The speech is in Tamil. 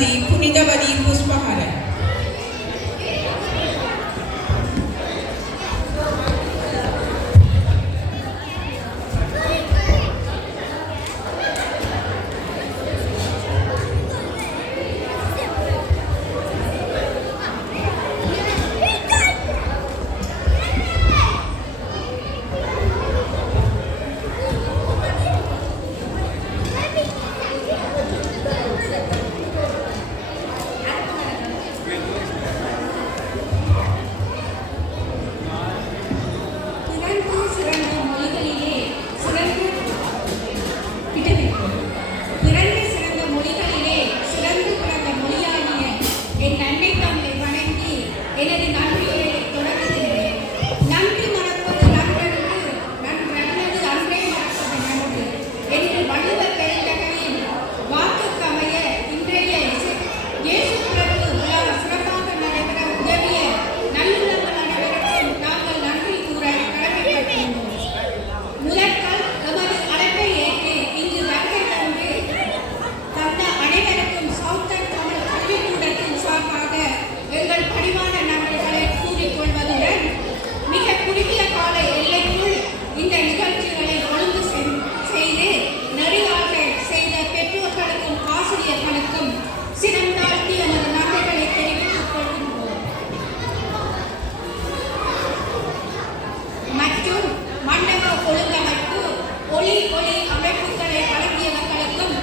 tempo ఏదైతే దాంట్లో மண்டப ஒழுங்கமைப்பு ஒளி ஒளி அமைப்புகளை வழங்கியவர்களுக்கும்